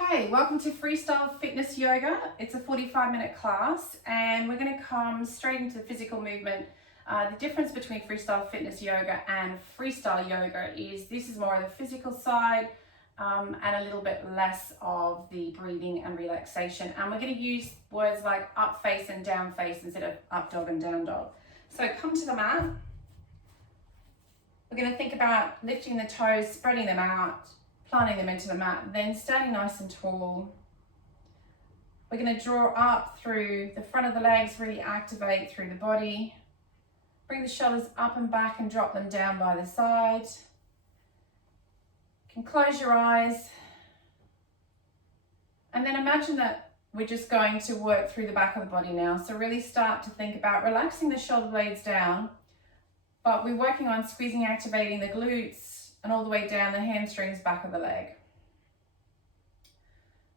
Okay, welcome to Freestyle Fitness Yoga. It's a 45-minute class and we're going to come straight into the physical movement. The difference between Freestyle Fitness Yoga and Freestyle Yoga is this is more of the physical side and a little bit less of the breathing and relaxation. And we're going to use words like up face and down face instead of up dog and down dog. So come to the mat. We're going to think about lifting the toes, spreading them out, planting them into the mat, then standing nice and tall. We're going to draw up through the front of the legs, really activate through the body. Bring the shoulders up and back and drop them down by the side. You can close your eyes. And then imagine that we're just going to work through the back of the body now. So really start to think about relaxing the shoulder blades down, but we're working on squeezing, activating the glutes, and all the way down the hamstrings, back of the leg.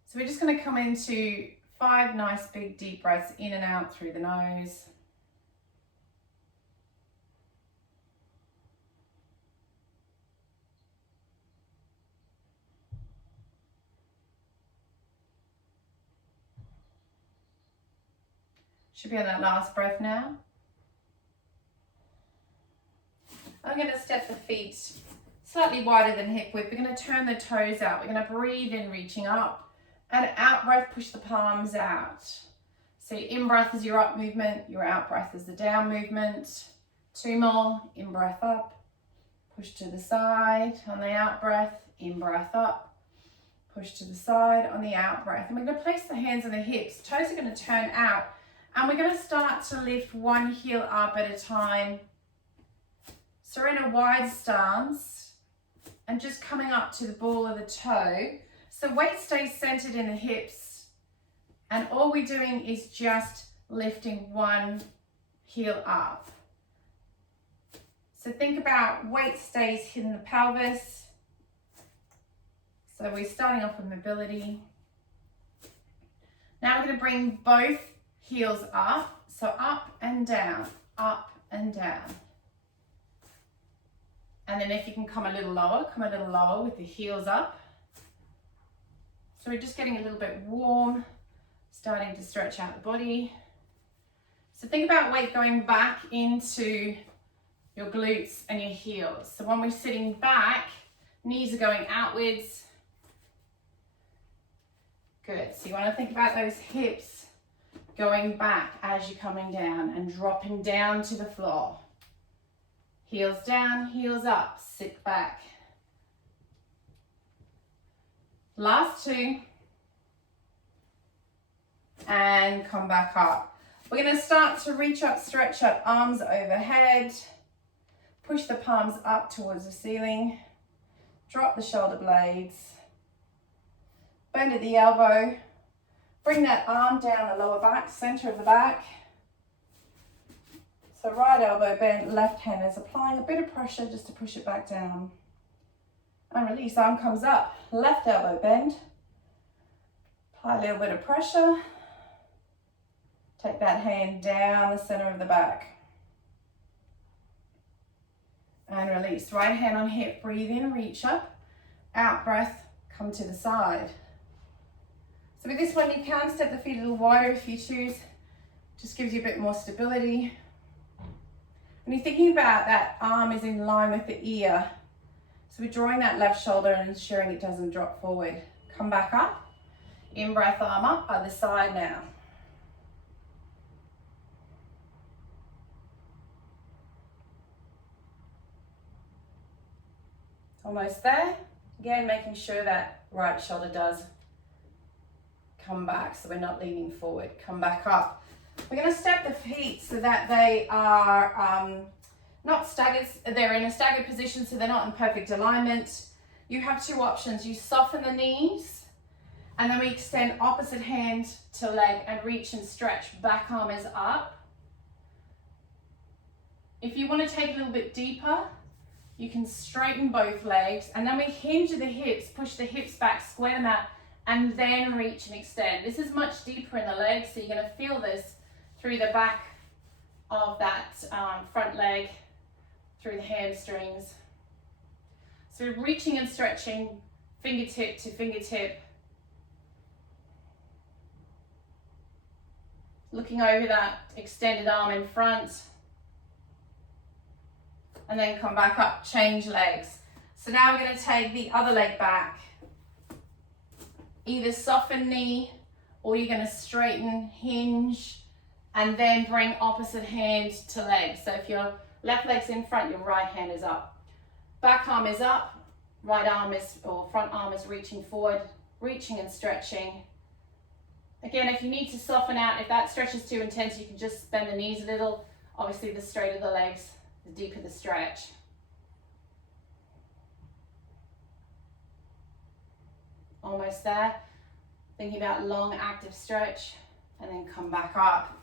So we're just going to come into 5 nice big deep breaths in and out through the nose. Should be on that last breath now. I'm going to step the feet slightly wider than hip width. We're going to turn the toes out. We're going to breathe in, reaching up, and out breath, push the palms out. So your in breath is your up movement, your out breath is the down movement. 2 more, in breath up, push to the side on the out breath, in breath up, push to the side on the out breath. And we're going to place the hands on the hips. Toes are going to turn out, and we're going to start to lift one heel up at a time. So we're in a wide stance and just coming up to the ball of the toe. So weight stays centered in the hips, and all we're doing is just lifting one heel up. So think about weight stays in the pelvis. So we're starting off with mobility. Now we're going to bring both heels up. So up and down, up and down. And then if you can come a little lower with the heels up. So we're just getting a little bit warm, starting to stretch out the body. So think about weight going back into your glutes and your heels. So when we're sitting back, knees are going outwards. Good. So you want to think about those hips going back as you're coming down and dropping down to the floor. Heels down, heels up, sit back. Last 2. And come back up. We're going to start to reach up, stretch up, arms overhead. Push the palms up towards the ceiling. Drop the shoulder blades. Bend at the elbow. Bring that arm down the lower back, center of the back. So right elbow bent, left hand is applying a bit of pressure just to push it back down. And release, arm comes up, left elbow bend. Apply a little bit of pressure. Take that hand down the center of the back. And release, right hand on hip, breathe in, reach up. Out breath, come to the side. So with this one, you can step the feet a little wider if you choose. Just gives you a bit more stability. When you're thinking about that arm is in line with the ear, so we're drawing that left shoulder and ensuring it doesn't drop forward. Come back up, in breath, arm up, other side now. Almost there. Again, making sure that right shoulder does come back so we're not leaning forward. Come back up. We're going to step the feet so that they are not staggered. They're in a staggered position, so they're not in perfect alignment. You have 2 options. You soften the knees, and then we extend opposite hand to leg and reach and stretch. Back arm is up. If you want to take a little bit deeper, you can straighten both legs, and then we hinge the hips, push the hips back, square them out, and then reach and extend. This is much deeper in the legs, so you're going to feel this through the back of that front leg, through the hamstrings. So reaching and stretching, fingertip to fingertip, looking over that extended arm in front. And then come back up, change legs. So now we're going to take the other leg back. Either soften knee, or you're going to straighten, hinge, and then bring opposite hand to leg. So if your left leg's in front, your right hand is up. Back arm is up, right arm is, or front arm is reaching forward, reaching and stretching. Again, if you need to soften out, if that stretch is too intense, you can just bend the knees a little. Obviously, the straighter the legs, the deeper the stretch. Almost there. Thinking about long, active stretch, and then come back up.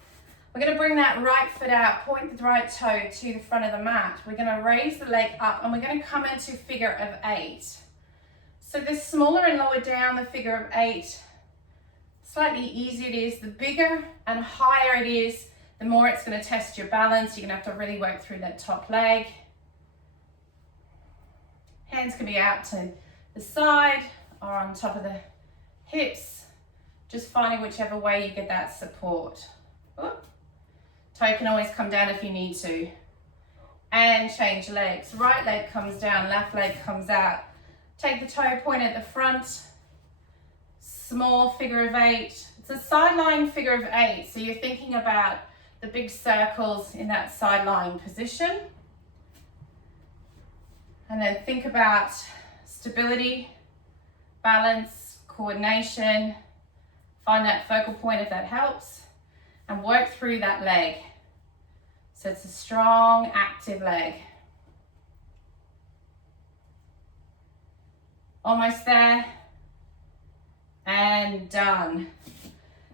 We're going to bring that right foot out, point the right toe to the front of the mat. We're going to raise the leg up, and we're going to come into figure of 8. So the smaller and lower down the figure of 8, slightly easier it is. The bigger and higher it is, the more it's going to test your balance. You're going to have to really work through that top leg. Hands can be out to the side or on top of the hips, just finding whichever way you get that support. Oop. Toe can always come down if you need to. And change legs. Right leg comes down, left leg comes out. Take the toe point at the front. Small figure of 8. It's a sideline figure of 8, so you're thinking about the big circles in that sideline position. And then think about stability, balance, coordination. Find that focal point if that helps, and work through that leg. So it's a strong, active leg. Almost there, and done.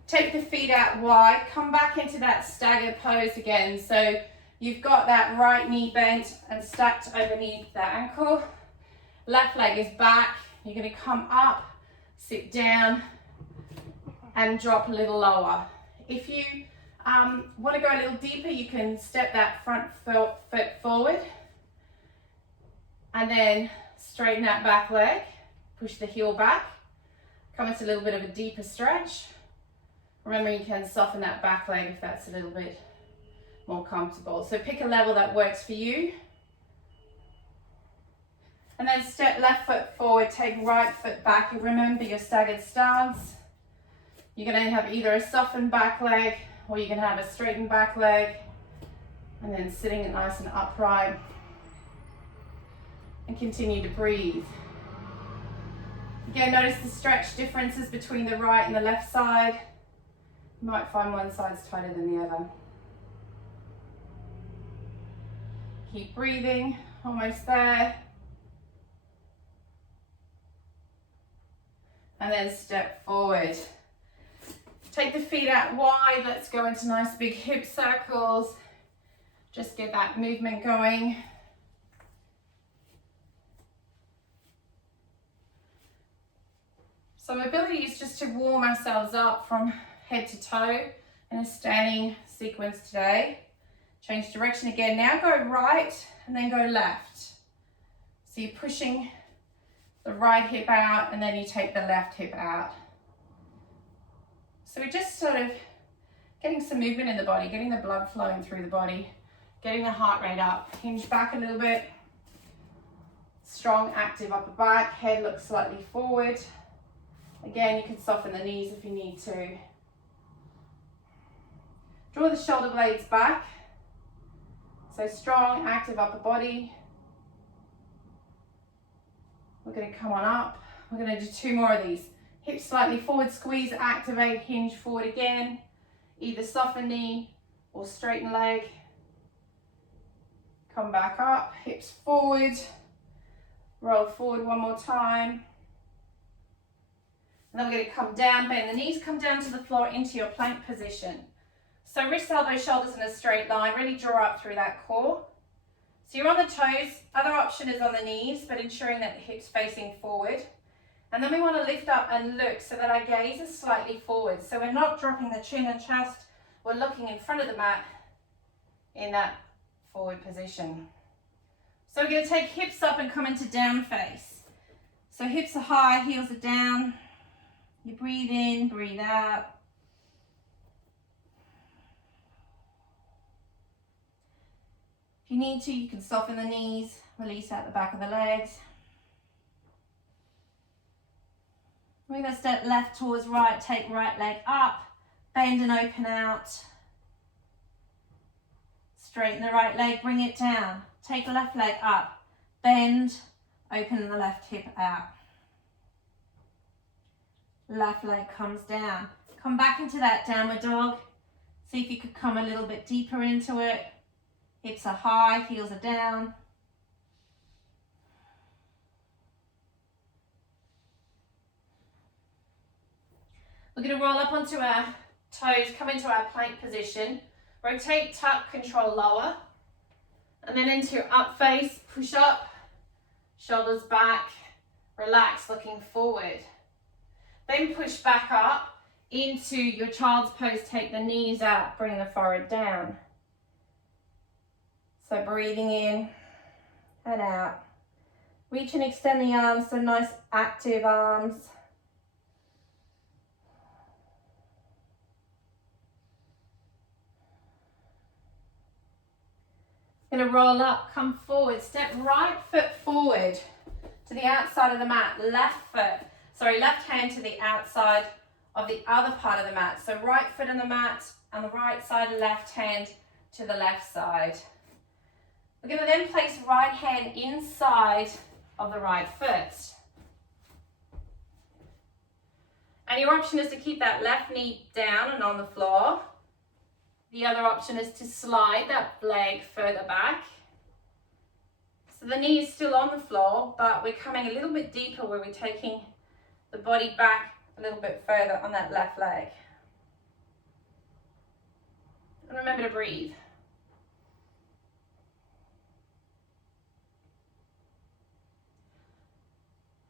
Take the feet out wide, come back into that staggered pose again. So you've got that right knee bent and stacked underneath the ankle. Left leg is back. You're going to come up, sit down, and drop a little lower. If you want to go a little deeper, you can step that front foot forward and then straighten that back leg, push the heel back, come into a little bit of a deeper stretch. Remember, you can soften that back leg if that's a little bit more comfortable. So pick a level that works for you. And then step left foot forward, take right foot back, and remember your staggered stance. You're going to have either a softened back leg, or you can have a straightened back leg, and then sitting it nice and upright, and continue to breathe. Again, notice the stretch differences between the right and the left side. You might find one side's tighter than the other. Keep breathing, almost there. And then step forward. Take the feet out wide. Let's go into nice big hip circles. Just get that movement going. So mobility is just to warm ourselves up from head to toe in a standing sequence today. Change direction again. Now go right and then go left. So you're pushing the right hip out and then you take the left hip out. So we're just sort of getting some movement in the body, getting the blood flowing through the body, getting the heart rate up. Hinge back a little bit. Strong, active upper back. Head looks slightly forward. Again, you can soften the knees if you need to. Draw the shoulder blades back. So strong, active upper body. We're going to come on up. We're going to do 2 more of these. Hips slightly forward, squeeze, activate, hinge forward again. Either soften knee or straighten leg. Come back up, hips forward. Roll forward one more time. And then we're going to come down, bend the knees, come down to the floor into your plank position. So wrist, elbow, shoulders in a straight line. Really draw up through that core. So you're on the toes. Other option is on the knees, but ensuring that the hips facing forward. And then we want to lift up and look so that our gaze is slightly forward. So we're not dropping the chin and chest. We're looking in front of the mat in that forward position. So we're going to take hips up and come into down face. So hips are high, heels are down. You breathe in, breathe out. If you need to, you can soften the knees, release out the back of the legs. We're going to step left towards right, take right leg up, bend and open out. Straighten the right leg, bring it down. Take the left leg up, bend, open the left hip out. Left leg comes down. Come back into that downward dog. See if you could come a little bit deeper into it. Hips are high, heels are down. We're going to roll up onto our toes, come into our plank position. Rotate, tuck, control lower. And then into your up face, push up, shoulders back, relax, looking forward. Then push back up into your child's pose, take the knees out, bring the forehead down. So breathing in and out. Reach and extend the arms, so nice active arms. Going to roll up, come forward, step right foot forward to the outside of the mat, left hand to the outside of the other part of the mat. So right foot on the mat, on the right side, left hand to the left side. We're going to then place right hand inside of the right foot. And your option is to keep that left knee down and on the floor. The other option is to slide that leg further back. So the knee is still on the floor, but we're coming a little bit deeper where we're taking the body back a little bit further on that left leg. And remember to breathe.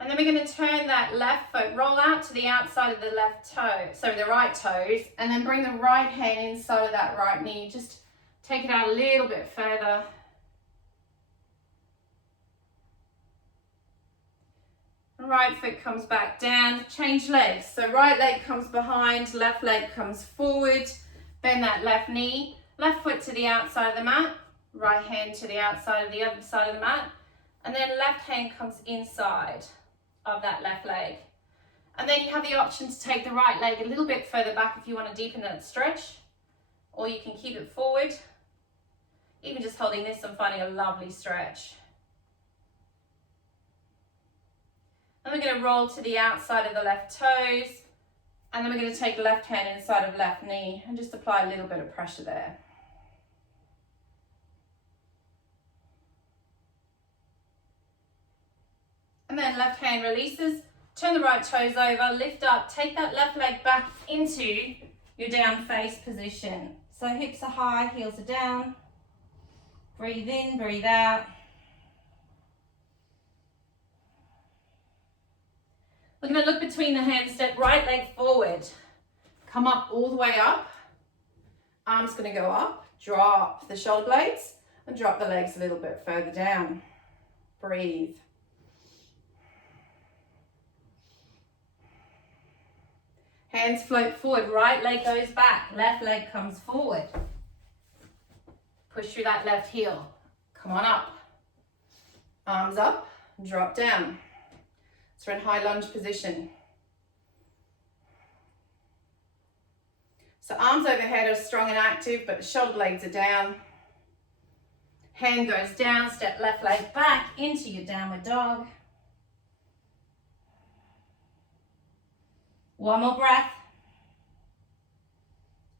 And then we're going to turn that left foot, roll out to the outside of the left toe, so the right toes, and then bring the right hand inside of that right knee. Just take it out a little bit further. Right foot comes back down, change legs. So right leg comes behind, left leg comes forward, bend that left knee, left foot to the outside of the mat, right hand to the outside of the other side of the mat, and then left hand comes inside of that left leg. And then you have the option to take the right leg a little bit further back if you want to deepen that stretch, or you can keep it forward. Even just holding this, I'm finding a lovely stretch. And we're going to roll to the outside of the left toes, and then we're going to take left hand inside of left knee and just apply a little bit of pressure there. And then left hand releases, turn the right toes over, lift up, take that left leg back into your down face position. So hips are high, heels are down. Breathe in, breathe out. We're going to look between the hands, step right leg forward. Come up all the way up. Arms going to go up, drop the shoulder blades and drop the legs a little bit further down. Breathe. Hands float forward, right leg goes back, left leg comes forward. Push through that left heel. Come on up. Arms up, drop down. So we're in high lunge position. So arms overhead are strong and active, but the shoulder blades are down. Hand goes down, step left leg back into your downward dog. One more breath.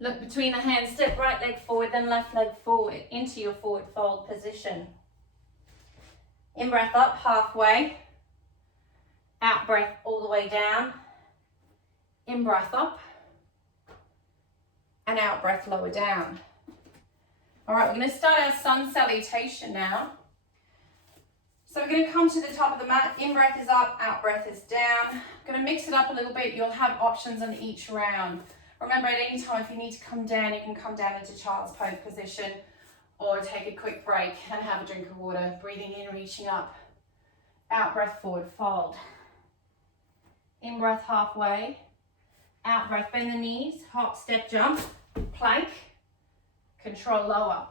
Look between the hands, step right leg forward, then left leg forward into your forward fold position. In breath up, halfway. Out breath all the way down. In breath up. And out breath lower down. All right, we're going to start our Sun Salutation now. So we're going to come to the top of the mat. In breath is up, out breath is down. I'm going to mix it up a little bit. You'll have options on each round. Remember, at any time, if you need to come down, you can come down into child's pose position or take a quick break and have a drink of water. Breathing in, reaching up. Out breath, forward fold. In breath, halfway. Out breath, bend the knees. Hop, step, jump. Plank. Control lower.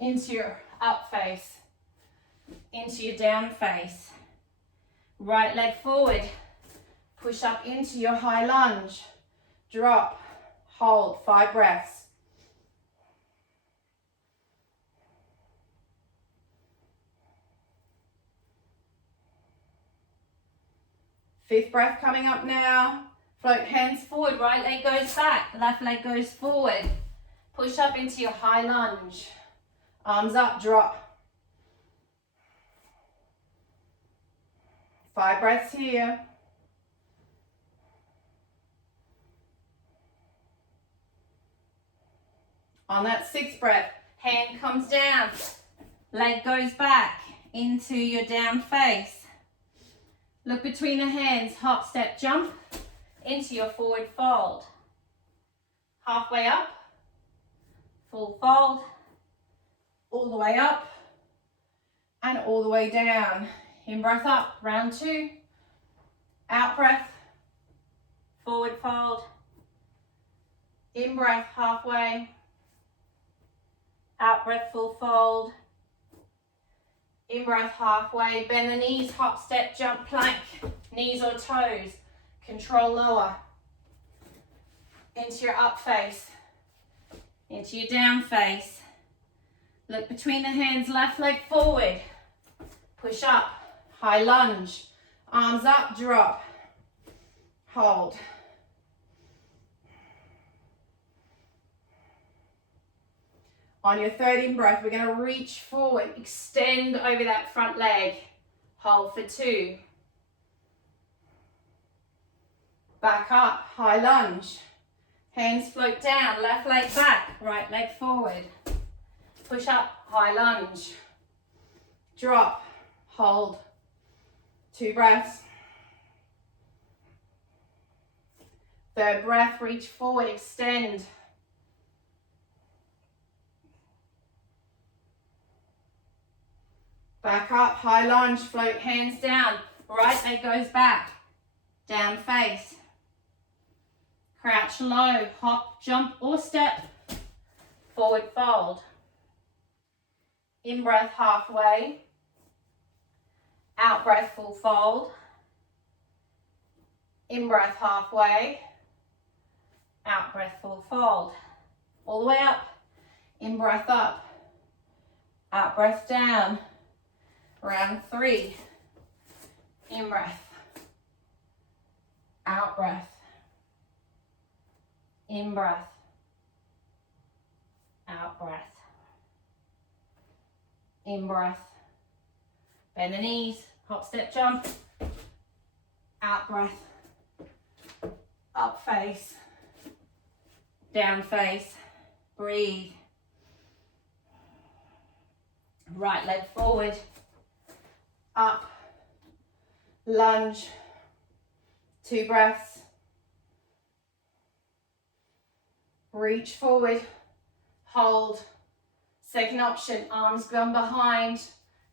into your up face, into your down face. Right leg forward, push up into your high lunge, drop, hold, 5 breaths. Fifth breath coming up now. Float hands forward, right leg goes back, left leg goes forward. Push up into your high lunge. Arms up, drop. 5 breaths here. On that 6th breath, hand comes down, leg goes back into your down face. Look between the hands, hop, step, jump into your forward fold. Halfway up, full fold, all the way up and all the way down. In breath up, round 2. Out breath, forward fold. In breath, halfway. Out breath, full fold. In breath, halfway. Bend the knees, hop, step, jump, plank. Knees or toes. Control lower. Into your up face. Into your down face. Look between the hands, left leg forward. Push up, high lunge. Arms up, drop. Hold. On your 3rd in-breath, we're going to reach forward, extend over that front leg. Hold for 2. Back up, high lunge. Hands float down, left leg back, right leg forward. Push up, high lunge. Drop, hold. 2 breaths. 3rd breath, reach forward, extend. Back up, high lunge, float hands down. Right leg goes back, down face. Crouch low, hop, jump or step. Forward fold. In breath, halfway. Out breath, full fold. In breath, halfway. Out breath, full fold. All the way up. In breath, up. Out breath, down. Round 3. In breath. Out breath. In breath. Out breath. In breath. Bend the knees. Hop, step, jump. Out breath. Up face. Down face. Breathe. Right leg forward. Up. Lunge. 2 breaths. Reach forward. Hold. Second option, arms gone behind.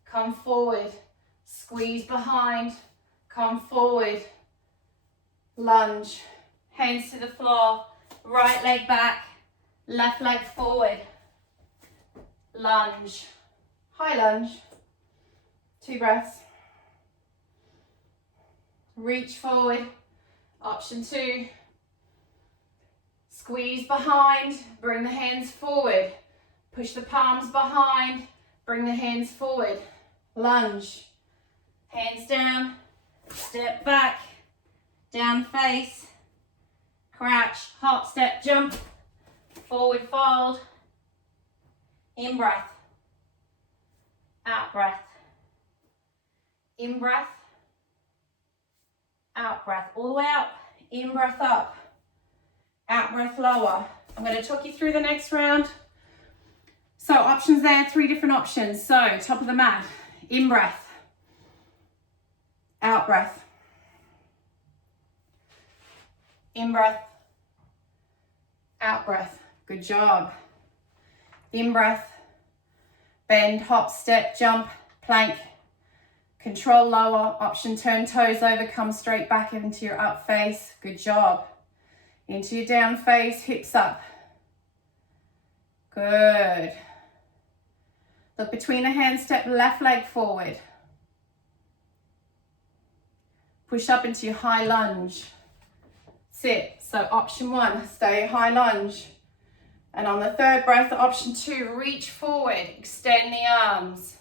Come forward. Squeeze behind. Come forward. Lunge. Hands to the floor. Right leg back. Left leg forward. Lunge. High lunge. 2 breaths. Reach forward. Option 2. Squeeze behind. Bring the hands forward. Push the palms behind. Bring the hands forward. Lunge. Hands down. Step back. Down face. Crouch. Hop, step, jump. Forward fold. In breath. Out breath. In breath. Out breath. All the way up. In breath up. Out breath lower. I'm going to talk you through the next round. So options there, 3 different options. So top of the mat. In breath. Out breath. In breath. Out breath. Good job. In breath. Bend, hop, step, jump, plank. Control lower. Option turn toes over, come straight back into your up face. Good job. Into your down face, hips up. Good. Look between the hands, step left leg forward. Push up into your high lunge. Sit. So option 1, stay high lunge. And on the third breath, option 2, reach forward, extend the arms.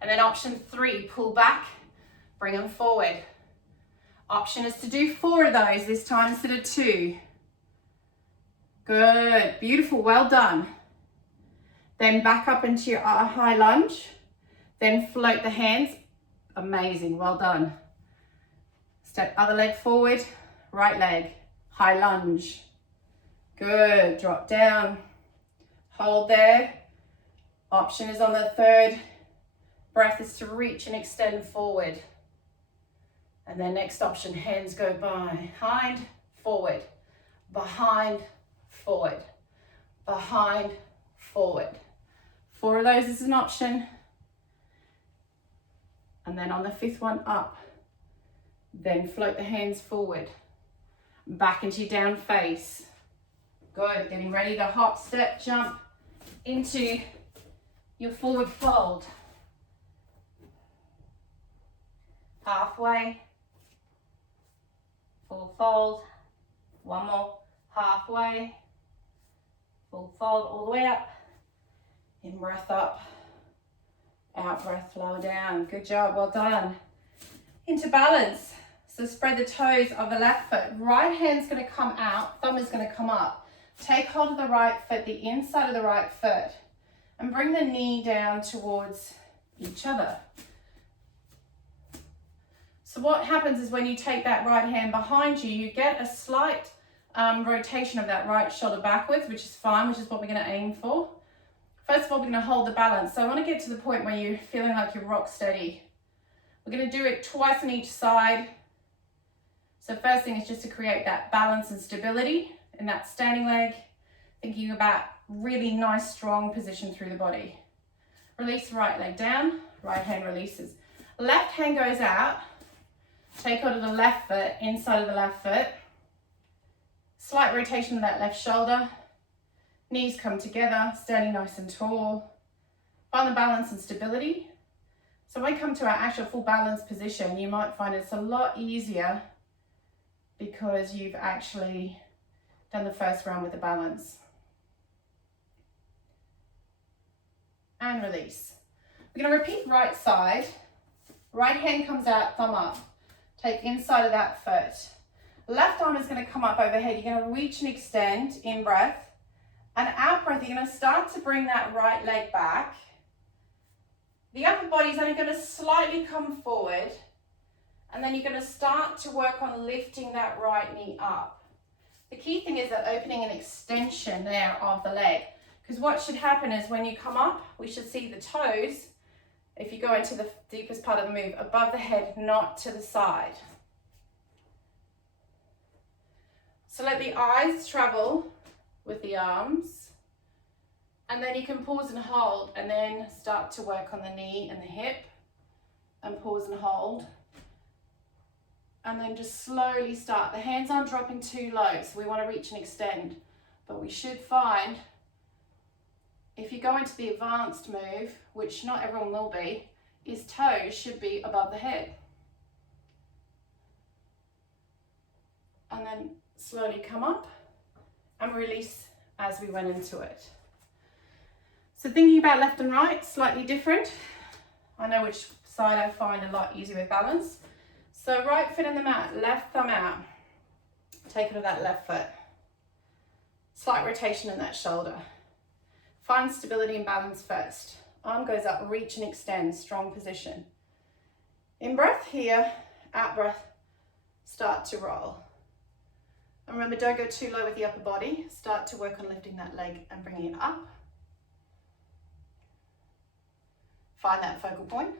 And then option 3, pull back, bring them forward. Option is to do 4 of those this time instead of 2. Good, beautiful, well done. Then back up into your high lunge. Then float the hands. Amazing, well done. Step other leg forward, right leg, high lunge. Good, drop down. Hold there. Option is on the third breath is to reach and extend forward. And then next option, hands go behind, forward, behind, forward, behind, forward. 4 of those is an option. And then on the 5th one, up. Then float the hands forward, back into your down face. Good, getting ready to hop, step, jump into your forward fold. Halfway, full fold, one more, halfway, full fold all the way up, in breath up, out breath lower down. Good job, well done. Into balance. So spread the toes of the left foot. Right hand's going to come out, thumb is going to come up. Take hold of the right foot, the inside of the right foot, and bring the knee down towards each other. So what happens is when you take that right hand behind you, you get a slight rotation of that right shoulder backwards, which is fine, which is what we're going to aim for. First of all, we're going to hold the balance. So I want to get to the point where you're feeling like you're rock steady. We're going to do it twice on each side. So first thing is just to create that balance and stability in that standing leg, thinking about really nice, strong position through the body. Release the right leg down, right hand releases. Left hand goes out, take hold of the left foot, inside of the left foot. Slight rotation of that left shoulder. Knees come together, standing nice and tall. Find the balance and stability. So when we come to our actual full balance position, you might find it's a lot easier because you've actually done the first round with the balance. And release. We're going to repeat right side. Right hand comes out, thumb up. Take inside of that foot. Left arm is going to come up overhead. You're going to reach and extend in breath. And out breath, you're going to start to bring that right leg back. The upper body is only going to slightly come forward. And then you're going to start to work on lifting that right knee up. The key thing is that opening and extension there of the leg. Because what should happen is when you come up, we should see the toes, if you go into the deepest part of the move, above the head, not to the side. So let the eyes travel with the arms. And then you can pause and hold and then start to work on the knee and the hip. And pause and hold. And then just slowly start. The hands aren't dropping too low, so we want to reach and extend. But we should find, if you go into the advanced move, which not everyone will be, is toes should be above the head. And then slowly come up and release as we went into it. So thinking about left and right, slightly different. I know which side I find a lot easier with balance. So right foot in the mat, left thumb out. Take it to that left foot. Slight rotation in that shoulder. Find stability and balance first. Arm goes up, reach and extend, strong position. In breath here, out breath, start to roll. And remember, don't go too low with the upper body. Start to work on lifting that leg and bringing it up. Find that focal point.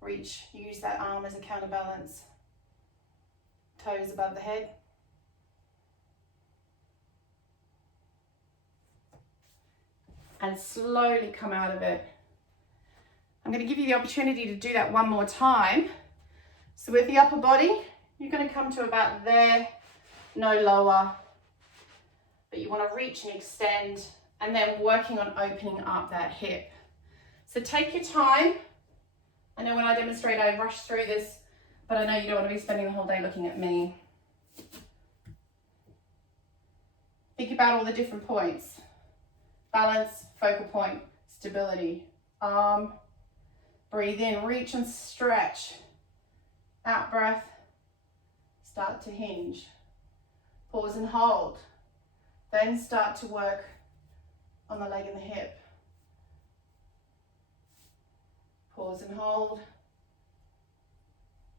Reach, use that arm as a counterbalance. Toes above the head. And slowly come out of it. I'm going to give you the opportunity to do that one more time. So with the upper body, you're going to come to about there, no lower. but you want to reach and extend, and then working on opening up that hip. So take your time. I know when I demonstrate, I rush through this, but I know you don't want to be spending the whole day looking at me. Think about all the different points. Balance, focal point, stability, arm. Breathe in, reach and stretch. Out breath, start to hinge. Pause and hold. Then start to work on the leg and the hip. Pause and hold.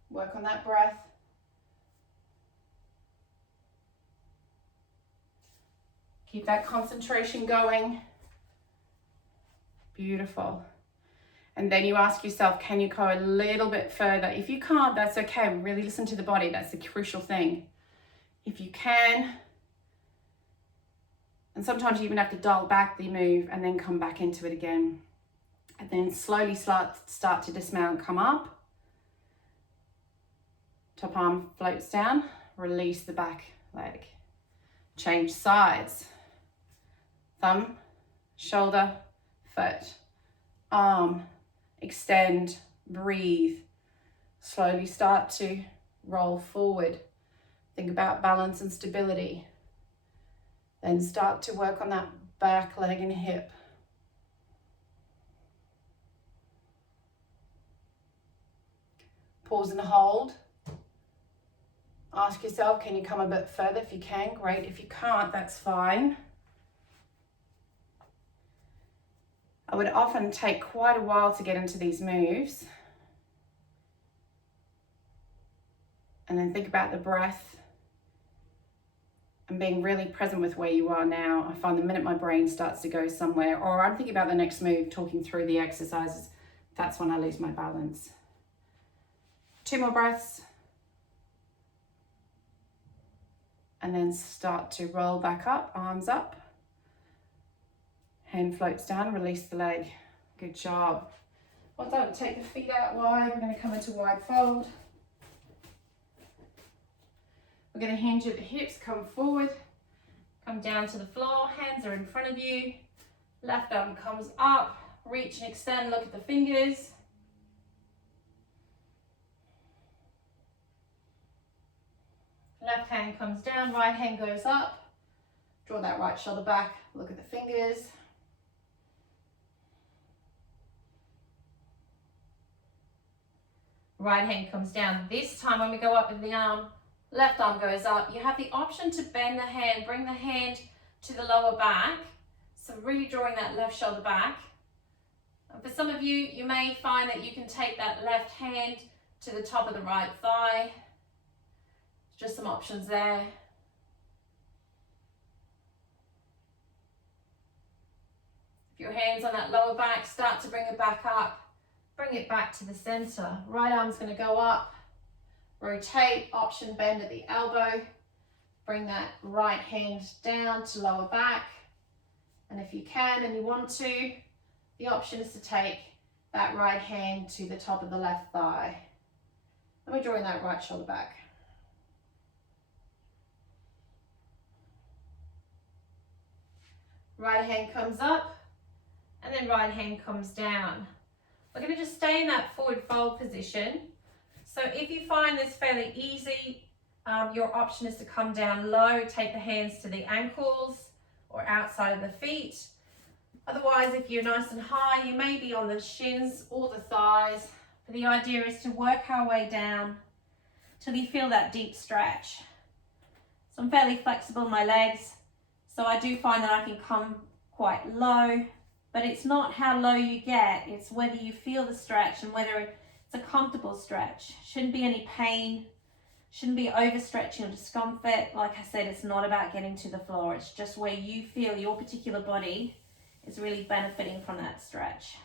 Work on that breath. Keep that concentration going. Beautiful. And then you ask yourself, can you go a little bit further? If you can't, that's okay. Really listen to the body. That's the crucial thing. If you can, and sometimes you even have to dial back the move and then come back into it again. And then slowly start to dismount, come up. Top arm floats down, release the back leg. Change sides. Thumb, shoulder, foot, arm, extend, breathe. Slowly start to roll forward. Think about balance and stability. Then start to work on that back leg and hip. Pause and hold. Ask yourself, can you come a bit further? If you can, great. If you can't, that's fine. I would often take quite a while to get into these moves. And then think about the breath and being really present with where you are now. I find the minute my brain starts to go somewhere, or I'm thinking about the next move, talking through the exercises, that's when I lose my balance. 2 more breaths. And then start to roll back up, arms up. Hand floats down, release the leg. Good job. Well done. Take the feet out wide. We're going to come into wide fold. We're going to hinge at the hips, come forward, come down to the floor, hands are in front of you, left arm comes up, reach and extend, look at the fingers. Left hand comes down, right hand goes up, draw that right shoulder back, look at the fingers. Right hand comes down. This time when we go up with the arm, left arm goes up. You have the option to bend the hand, bring the hand to the lower back. So really drawing that left shoulder back. And for some of you, you may find that you can take that left hand to the top of the right thigh. Just some options there. If your hand's on that lower back, start to bring it back up. Bring it back to the center. Right arm's going to go up. Rotate, option bend at the elbow. Bring that right hand down to lower back. And if you can and you want to, the option is to take that right hand to the top of the left thigh. And we're drawing that right shoulder back. Right hand comes up, and then right hand comes down. We're going to just stay in that forward fold position. So if you find this fairly easy, your option is to come down low, take the hands to the ankles or outside of the feet. Otherwise, if you're nice and high, you may be on the shins or the thighs. But the idea is to work our way down till you feel that deep stretch. So I'm fairly flexible in my legs, so I do find that I can come quite low, but it's not how low you get, it's whether you feel the stretch and whether it's a comfortable stretch. Shouldn't be any pain, shouldn't be overstretching or discomfort. Like I said, it's not about getting to the floor, it's just where you feel your particular body is really benefiting from that stretch.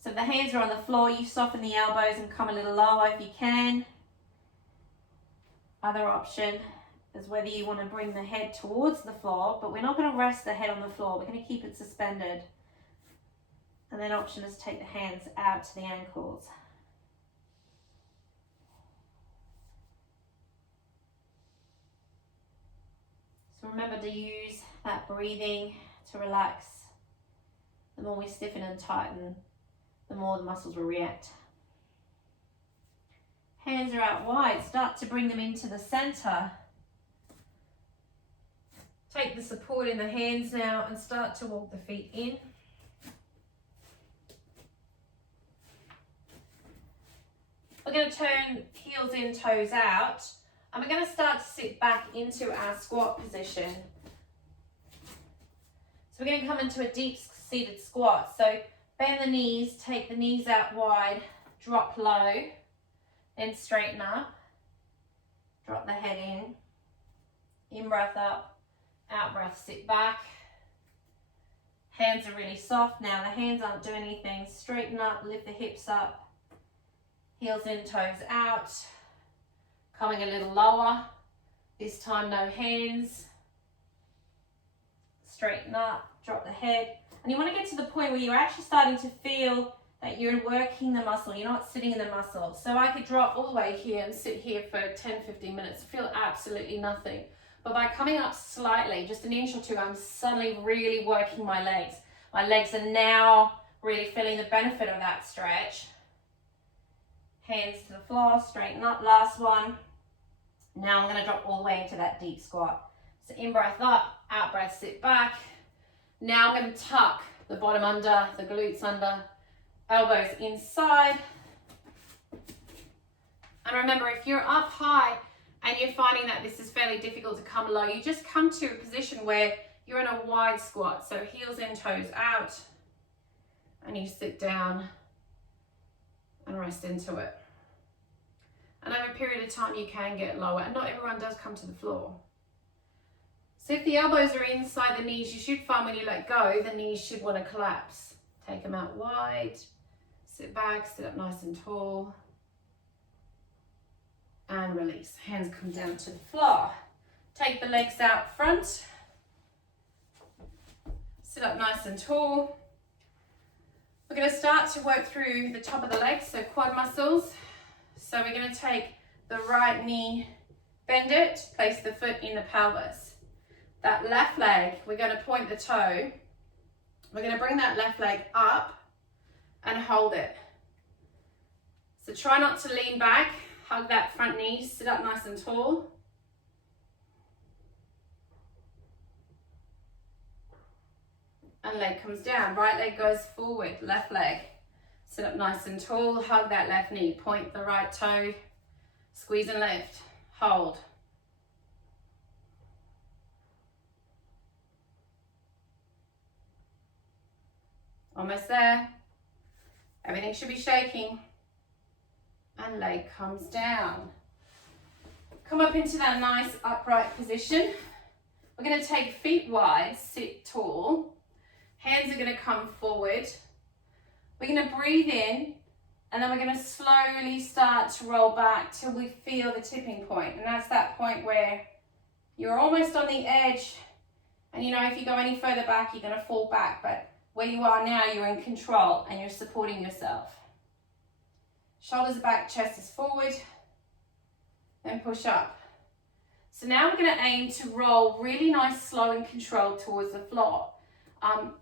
So if the hands are on the floor, you soften the elbows and come a little lower if you can. Other option is whether you want to bring the head towards the floor, but we're not going to rest the head on the floor, we're going to keep it suspended. And then option is take the hands out to the ankles. So remember to use that breathing to relax. The more we stiffen and tighten, the more the muscles will react. Hands are out wide. Start to bring them into the center. Take the support in the hands now and start to walk the feet in. We're going to turn heels in, toes out. And we're going to start to sit back into our squat position. So we're going to come into a deep seated squat. So bend the knees, take the knees out wide, drop low, then straighten up. Drop the head in breath up, out breath, sit back. Hands are really soft now. The hands aren't doing anything. Straighten up, lift the hips up. Heels in, toes out. Coming a little lower. This time no hands. Straighten up, drop the head. And you want to get to the point where you're actually starting to feel that you're working the muscle. You're not sitting in the muscle. So I could drop all the way here and sit here for 10-15 minutes. Feel absolutely nothing. But by coming up slightly, just an inch or two, I'm suddenly really working my legs. My legs are now really feeling the benefit of that stretch. Hands to the floor, straighten up, last one. Now I'm going to drop all the way into that deep squat. So in breath up, out breath, sit back. Now I'm going to tuck the bottom under, the glutes under, elbows inside. And remember, if you're up high and you're finding that this is fairly difficult to come low, you just come to a position where you're in a wide squat. So heels in, toes out, and you sit down and rest into it. And over a period of time, you can get lower, and not everyone does come to the floor. So if the elbows are inside the knees, you should find when you let go, the knees should want to collapse. Take them out wide, sit back, sit up nice and tall, and release. Hands come down to the floor. Take the legs out front, sit up nice and tall. We're going to start to work through the top of the legs, so quad muscles. So we're going to take the right knee, bend it, place the foot in the pelvis. That left leg, we're going to point the toe. We're going to bring that left leg up and hold it. So try not to lean back, hug that front knee, sit up nice and tall. And leg comes down, right leg goes forward, left leg. Sit up nice and tall, hug that left knee, point the right toe, squeeze and lift, hold. Almost there. Everything should be shaking. And leg comes down. Come up into that nice upright position. We're going to take feet wide, sit tall. Hands are going to come forward. We're going to breathe in, and then we're going to slowly start to roll back till we feel the tipping point. And that's that point where you're almost on the edge. And you know, if you go any further back, you're going to fall back. But where you are now, you're in control and you're supporting yourself. Shoulders are back, chest is forward. Then push up. So now we're going to aim to roll really nice, slow and controlled towards the floor.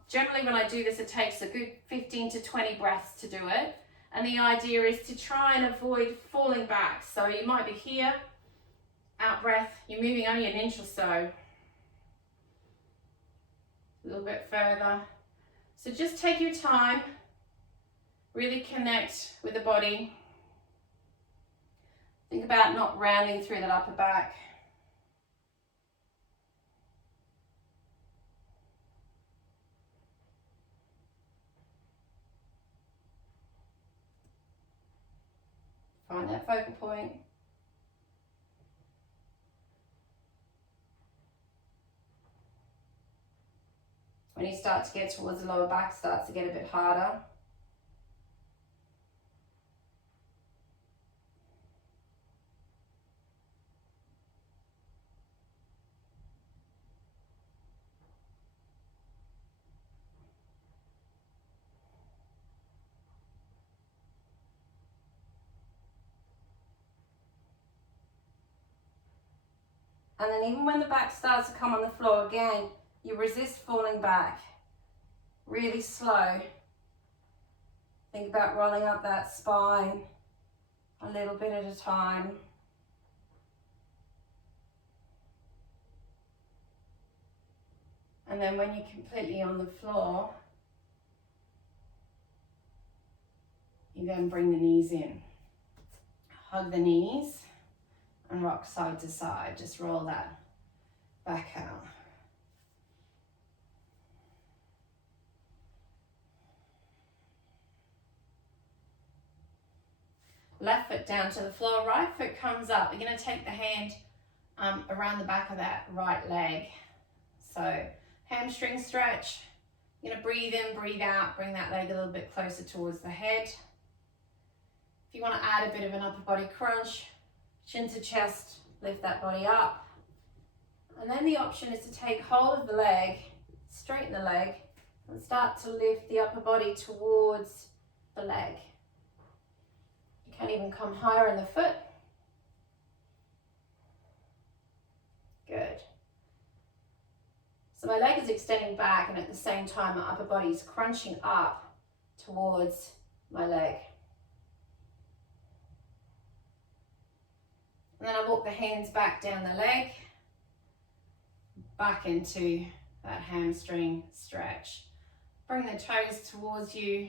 Generally when I do this, it takes a good 15 to 20 breaths to do it. And the idea is to try and avoid falling back. So you might be here, out breath, you're moving only an inch or so. A little bit further. So just take your time, really connect with the body. Think about not rounding through that upper back. Find that focal point. When you start to get towards the lower back, starts to get a bit harder. And then even when the back starts to come on the floor, again, you resist falling back. Really slow. Think about rolling up that spine a little bit at a time. And then when you're completely on the floor, you then bring the knees in. Hug the knees and rock side to side. Just roll that back out. Left foot down to the floor, right foot comes up. You're going to take the hand around the back of that right leg. So hamstring stretch. You're going to breathe in, breathe out, bring that leg a little bit closer towards the head. If you want to add a bit of an upper body crunch, chin to chest, lift that body up. And then the option is to take hold of the leg, straighten the leg, and start to lift the upper body towards the leg. You can even come higher in the foot. Good. So my leg is extending back, and at the same time my upper body is crunching up towards my leg. And then I walk the hands back down the leg, back into that hamstring stretch. Bring the toes towards you,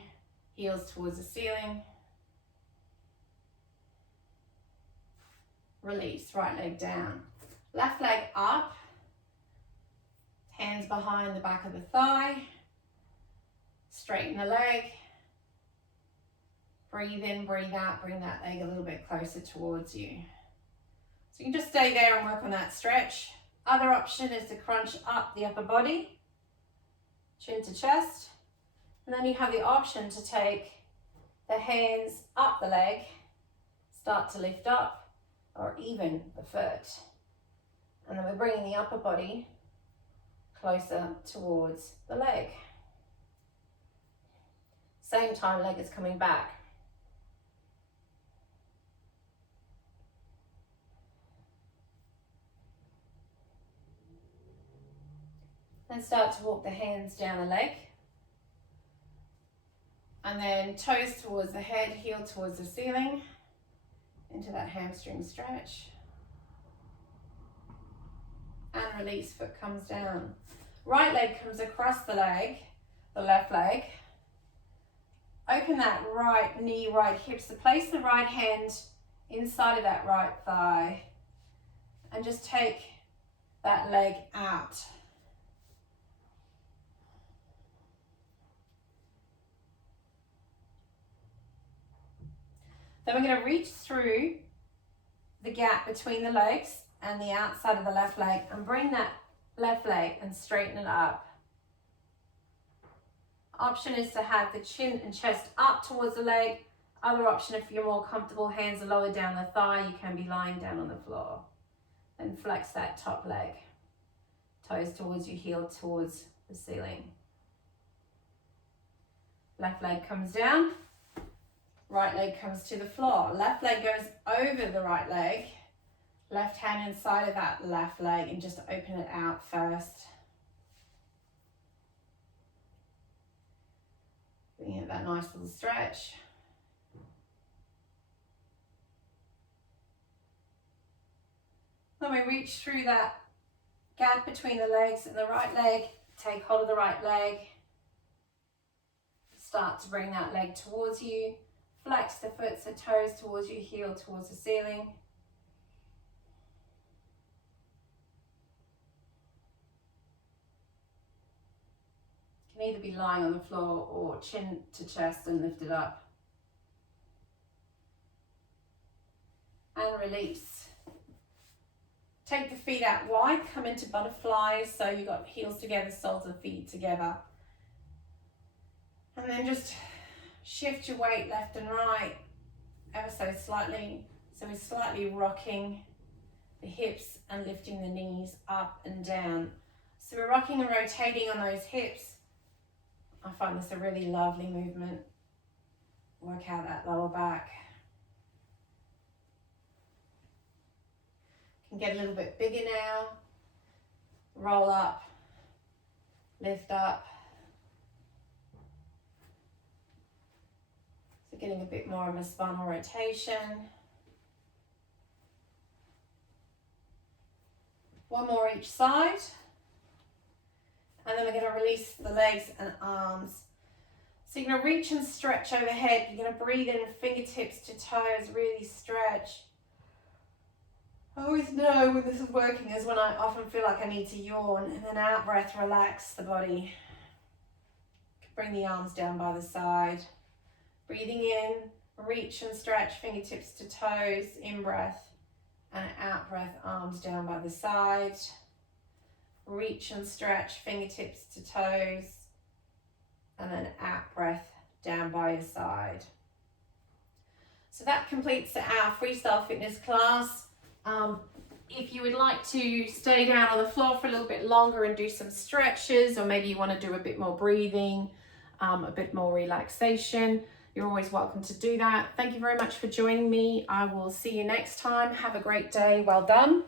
heels towards the ceiling. Release, right leg down. Left leg up, hands behind the back of the thigh. Straighten the leg. Breathe in, breathe out, bring that leg a little bit closer towards you. So you can just stay there and work on that stretch. Other option is to crunch up the upper body, chin to chest. And then you have the option to take the hands up the leg, start to lift up, or even the foot. And then we're bringing the upper body closer towards the leg. Same time, leg is coming back. Then start to walk the hands down the leg. And then toes towards the head, heel towards the ceiling. Into that hamstring stretch. And release, foot comes down. Right leg comes across the leg, the left leg. Open that right knee, right hip. So place the right hand inside of that right thigh. And just take that leg out. Then we're going to reach through the gap between the legs and the outside of the left leg and bring that left leg and straighten it up. Option is to have the chin and chest up towards the leg. Other option, if you're more comfortable, hands are lower down the thigh, you can be lying down on the floor. Then flex that top leg. Toes towards you, heel towards the ceiling. Left leg comes down. Right leg comes to the floor. Left leg goes over the right leg. Left hand inside of that left leg and just open it out first. Bringing it that nice little stretch. Then we reach through that gap between the legs and the right leg. Take hold of the right leg. Start to bring that leg towards you. Flex the foot, so toes towards you, heel towards the ceiling. You can either be lying on the floor or chin to chest and lift it up. And release. Take the feet out wide, come into butterflies, so you've got heels together, soles of feet together. And then just shift your weight left and right ever so slightly. So we're slightly rocking the hips and lifting the knees up and down. So we're rocking and rotating on those hips. I find this a really lovely movement. Work out that lower back. Can get a little bit bigger now. Roll up, lift up. So getting a bit more of a spinal rotation. One more each side. And then we're going to release the legs and arms. So you're going to reach and stretch overhead. You're going to breathe in fingertips to toes, really stretch. I always know when this is working is when I often feel like I need to yawn, and then out breath, relax the body. Bring the arms down by the side. Breathing in, reach and stretch fingertips to toes, in breath, and out breath, arms down by the side. Reach and stretch fingertips to toes, and then out breath, down by your side. So that completes our Freestyle Fitness class. If you would like to stay down on the floor for a little bit longer and do some stretches, or maybe you want to do a bit more breathing, a bit more relaxation, you're always welcome to do that. Thank you very much for joining me. I will see you next time. Have a great day. Well done.